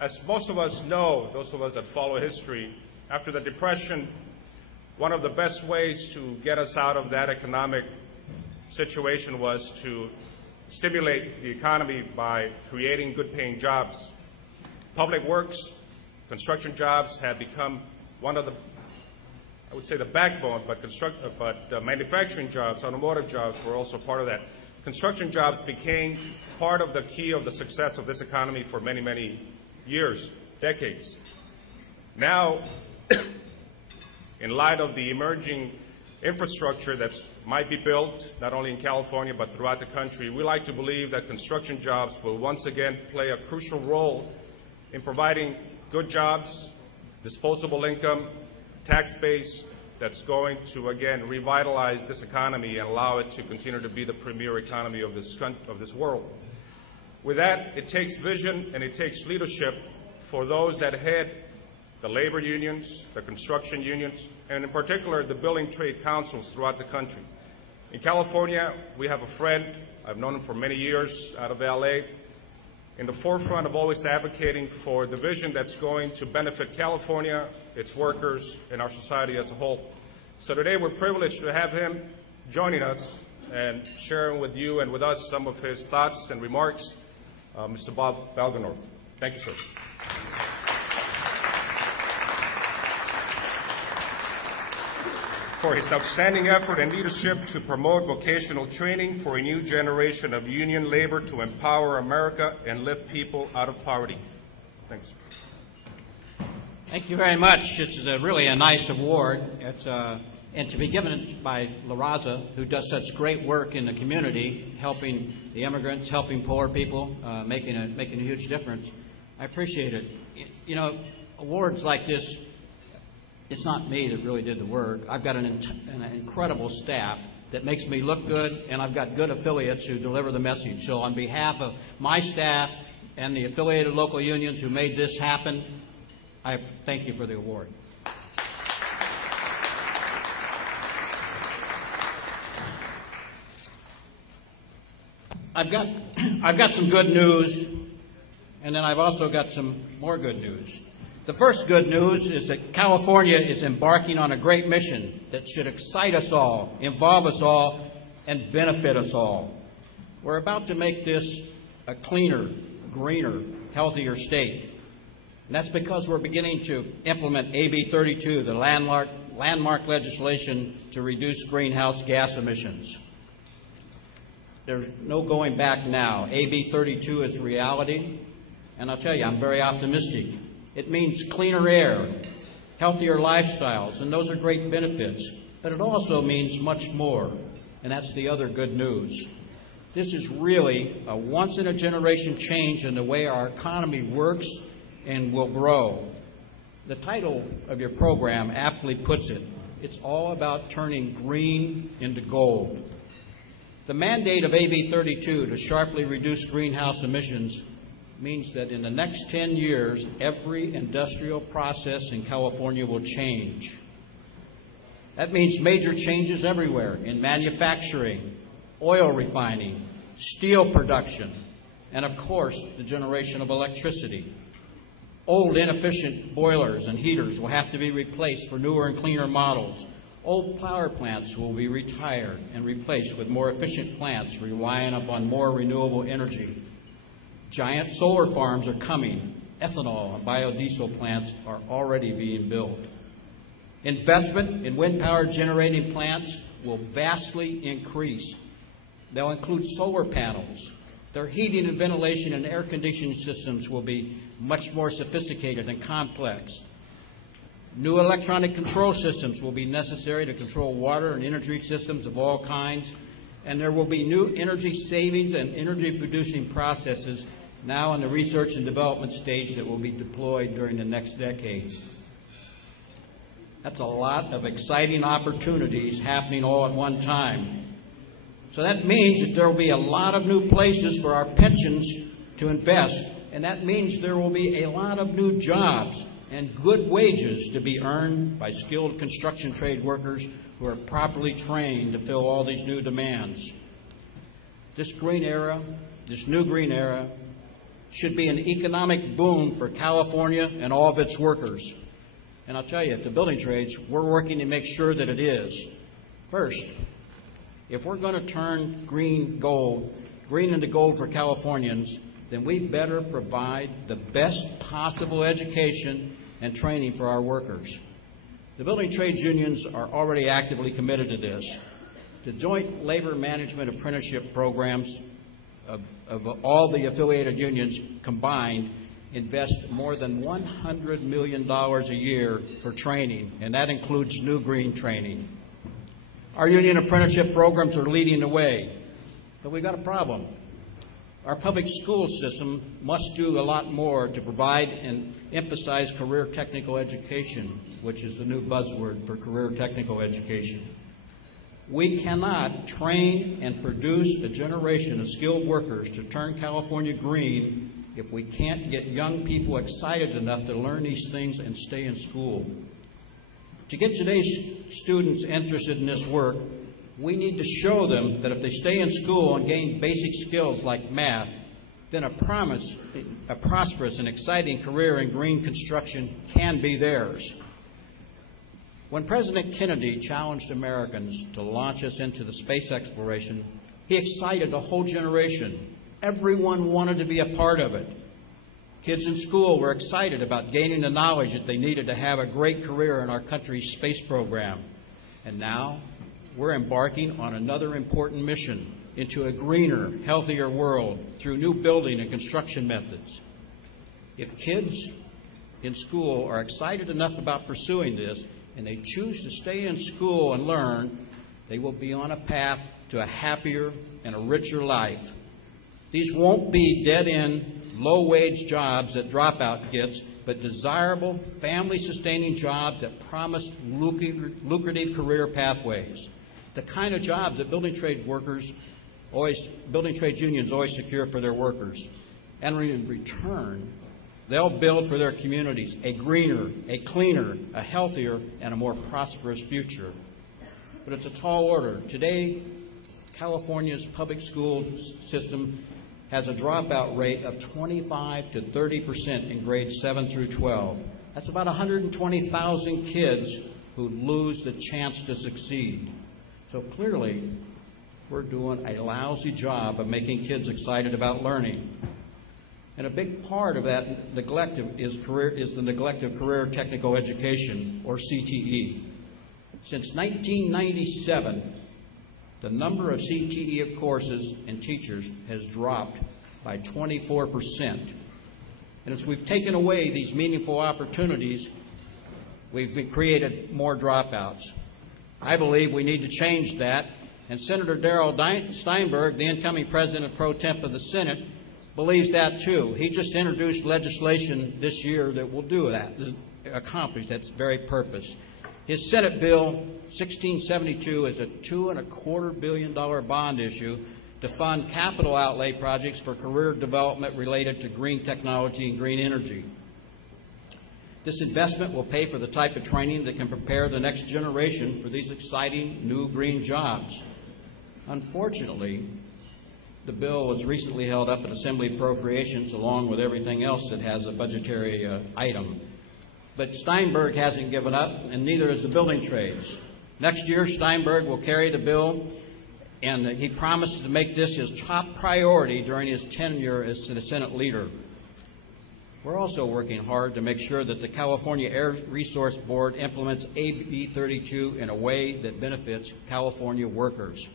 as most of us know, those of us that follow history, after the Depression, one of the best ways to get us out of that economic situation was to stimulate the economy by creating good-paying jobs. Public works, construction jobs had become one of the, I would say, the backbone, but manufacturing jobs, automotive jobs were also part of that. Construction jobs became part of the key of the success of this economy for many, many years, decades. Now, in light of the emerging infrastructure that might be built, not only in California but throughout the country, we like to believe that construction jobs will once again play a crucial role in providing good jobs, disposable income, tax base that's going to, again, revitalize this economy and allow it to continue to be the premier economy of this world. With that, it takes vision and it takes leadership for those that head the labor unions, the construction unions, and in particular the building trade councils throughout the country. In California, we have a friend, I've known him for many years out of LA, in the forefront of always advocating for the vision that's going to benefit California, its workers, and our society as a whole. So today we're privileged to have him joining us and sharing with you and with us some of his thoughts and remarks. Mr. Bob Balgenorth. Thank you, sir. For his outstanding effort and leadership to promote vocational training for a new generation of union labor to empower America and lift people out of poverty. Thanks. Thank you very much. It's really a nice award. And to be given by La Raza, who does such great work in the community, helping the immigrants, helping poor people, making a huge difference. I appreciate it. You know, awards like this, it's not me that really did the work. I've got an incredible staff that makes me look good, and I've got good affiliates who deliver the message. So on behalf of my staff and the affiliated local unions who made this happen, I thank you for the award. I've got some good news, and then I've also got some more good news. The first good news is that California is embarking on a great mission that should excite us all, involve us all, and benefit us all. We're about to make this a cleaner, greener, healthier state. And that's because we're beginning to implement AB 32, the landmark legislation to reduce greenhouse gas emissions. There's no going back now. AB 32 is reality, and I'll tell you, I'm very optimistic. It means cleaner air, healthier lifestyles, and those are great benefits. But it also means much more, and that's the other good news. This is really a once-in-a-generation change in the way our economy works and will grow. The title of your program aptly puts it. It's all about turning green into gold. The mandate of AB 32 to sharply reduce greenhouse emissions means that in the next 10 years, every industrial process in California will change. That means major changes everywhere in manufacturing, oil refining, steel production, and of course, the generation of electricity. Old, inefficient boilers and heaters will have to be replaced for newer and cleaner models. Old power plants will be retired and replaced with more efficient plants relying upon more renewable energy. Giant solar farms are coming. Ethanol and biodiesel plants are already being built. Investment in wind power generating plants will vastly increase. They'll include solar panels. Their heating and ventilation and air conditioning systems will be much more sophisticated and complex. New electronic control systems will be necessary to control water and energy systems of all kinds, and there will be new energy savings and energy producing processes now in the research and development stage that will be deployed during the next decade. That's a lot of exciting opportunities happening all at one time. So that means that there will be a lot of new places for our pensions to invest, and that means there will be a lot of new jobs and good wages to be earned by skilled construction trade workers who are properly trained to fill all these new demands. This green era, this new green era, should be an economic boom for California and all of its workers. And I'll tell you, at the building trades, we're working to make sure that it is. First, if we're going to turn green into gold for Californians, then we better provide the best possible education and training for our workers. The building trades unions are already actively committed to this. The joint labor management apprenticeship programs of all the affiliated unions combined invest more than $100 million a year for training, and that includes new green training. Our union apprenticeship programs are leading the way, but we've got a problem. Our public school system must do a lot more to provide and emphasize career technical education, which is the new buzzword for career technical education. We cannot train and produce a generation of skilled workers to turn California green if we can't get young people excited enough to learn these things and stay in school. To get today's students interested in this work, we need to show them that if they stay in school and gain basic skills like math, then a prosperous and exciting career in green construction can be theirs. When President Kennedy challenged Americans to launch us into the space exploration, he excited a whole generation. Everyone wanted to be a part of it. Kids in school were excited about gaining the knowledge that they needed to have a great career in our country's space program. And now, we're embarking on another important mission into a greener, healthier world through new building and construction methods. If kids in school are excited enough about pursuing this and they choose to stay in school and learn, they will be on a path to a happier and a richer life. These won't be dead-end, low-wage jobs that dropout gets, but desirable, family-sustaining jobs that promise lucrative career pathways. The kind of jobs that building trades unions always secure for their workers. And in return, they'll build for their communities a greener, a cleaner, a healthier, and a more prosperous future. But it's a tall order. Today, California's public school system has a dropout rate of 25 to 30% in grades 7 through 12. That's about 120,000 kids who lose the chance to succeed. So clearly, we're doing a lousy job of making kids excited about learning. And a big part of that neglect is the neglect of career technical education, or CTE. Since 1997, the number of CTE courses and teachers has dropped by 24%. And as we've taken away these meaningful opportunities, we've created more dropouts. I believe we need to change that, and Senator Darrell Steinberg, the incoming President pro temp of the Senate, believes that too. He just introduced legislation this year that will do that, accomplish that very purpose. His Senate Bill 1672 is a $2.25 billion bond issue to fund capital outlay projects for career development related to green technology and green energy. This investment will pay for the type of training that can prepare the next generation for these exciting new green jobs. Unfortunately, the bill was recently held up in Assembly Appropriations along with everything else that has a budgetary item. But Steinberg hasn't given up, and neither has the building trades. Next year, Steinberg will carry the bill, and he promises to make this his top priority during his tenure as the Senate leader. We're also working hard to make sure that the California Air Resource Board implements AB 32 in a way that benefits California workers.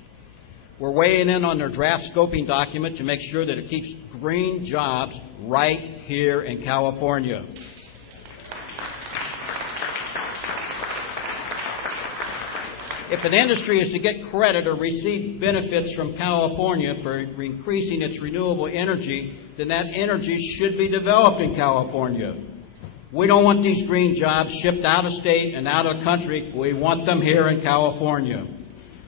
We're weighing in on their draft scoping document to make sure that it keeps green jobs right here in California. If an industry is to get credit or receive benefits from California for increasing its renewable energy, then that energy should be developed in California. We don't want these green jobs shipped out of state and out of the country. We want them here in California.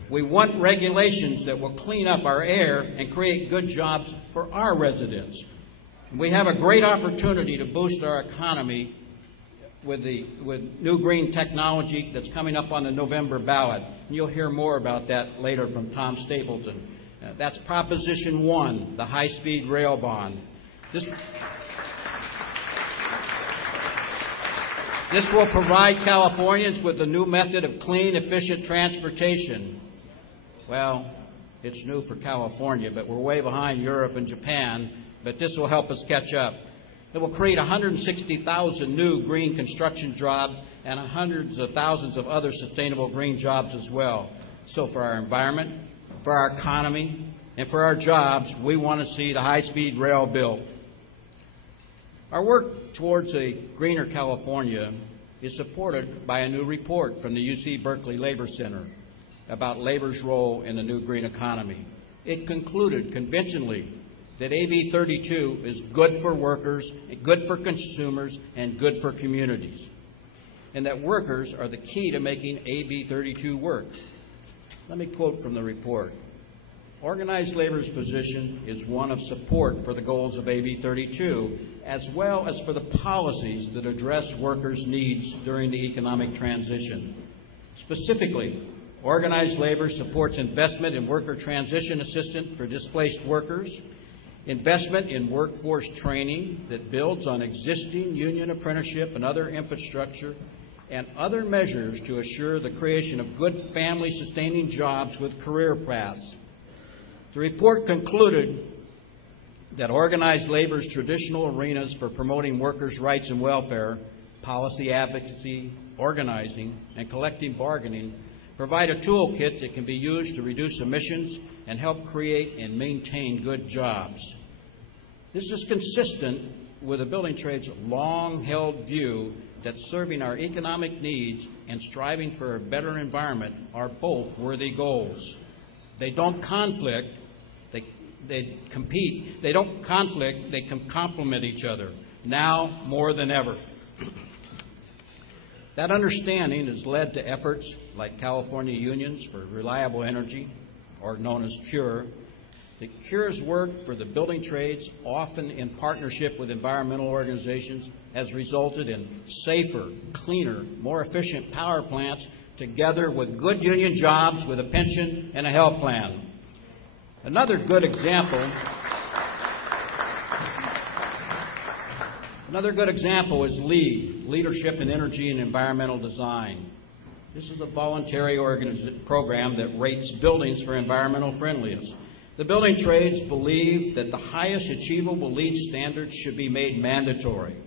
We want regulations that will clean up our air and create good jobs for our residents. We have a great opportunity to boost our economy with new green technology that's coming up on the November ballot. And you'll hear more about that later from Tom Stapleton. That's Proposition 1, the high-speed rail bond. This will provide Californians with a new method of clean, efficient transportation. Well, it's new for California, but we're way behind Europe and Japan, but this will help us catch up. It will create 160,000 new green construction jobs and hundreds of thousands of other sustainable green jobs as well. So for our environment, for our economy, and for our jobs, we want to see the high-speed rail built. Our work towards a greener California is supported by a new report from the UC Berkeley Labor Center about labor's role in the new green economy. It concluded convincingly that AB 32 is good for workers, good for consumers, and good for communities, and that workers are the key to making AB 32 work. Let me quote from the report. Organized labor's position is one of support for the goals of AB 32, as well as for the policies that address workers' needs during the economic transition. Specifically, organized labor supports investment in worker transition assistance for displaced workers, investment in workforce training that builds on existing union apprenticeship and other infrastructure, and other measures to assure the creation of good family-sustaining jobs with career paths. The report concluded that organized labor's traditional arenas for promoting workers' rights and welfare, policy advocacy, organizing, and collective bargaining provide a toolkit that can be used to reduce emissions and help create and maintain good jobs. This is consistent with the building trade's long-held view that serving our economic needs and striving for a better environment are both worthy goals. They don't conflict, they compete. They don't conflict, they can complement each other, now more than ever. That understanding has led to efforts like California Unions for Reliable Energy, or known as CURE. The CURE's work for the building trades, often in partnership with environmental organizations, has resulted in safer, cleaner, more efficient power plants together with good union jobs with a pension and a health plan. Another good example is LEAD, Leadership in Energy and Environmental Design. This is a voluntary program that rates buildings for environmental friendliness. The building trades believe that the highest achievable LEED standards should be made mandatory.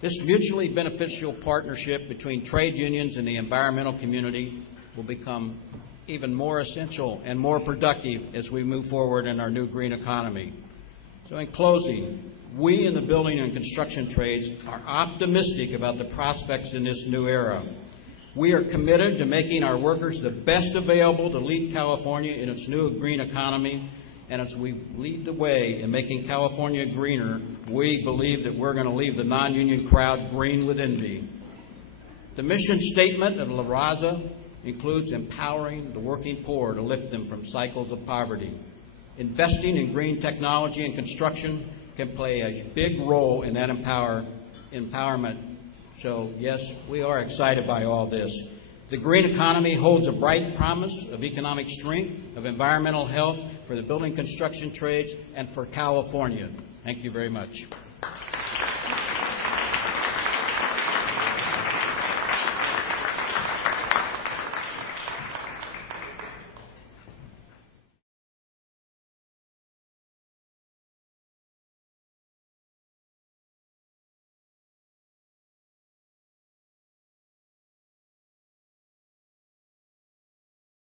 This mutually beneficial partnership between trade unions and the environmental community will become even more essential and more productive as we move forward in our new green economy. So in closing, we in the building and construction trades are optimistic about the prospects in this new era. We are committed to making our workers the best available to lead California in its new green economy. And as we lead the way in making California greener, we believe that we're going to leave the non-union crowd green with envy. The mission statement of La Raza includes empowering the working poor to lift them from cycles of poverty. Investing in green technology and construction can play a big role in that empowerment. So, yes, we are excited by all this. The green economy holds a bright promise of economic strength, of environmental health for the building construction trades, and for California. Thank you very much.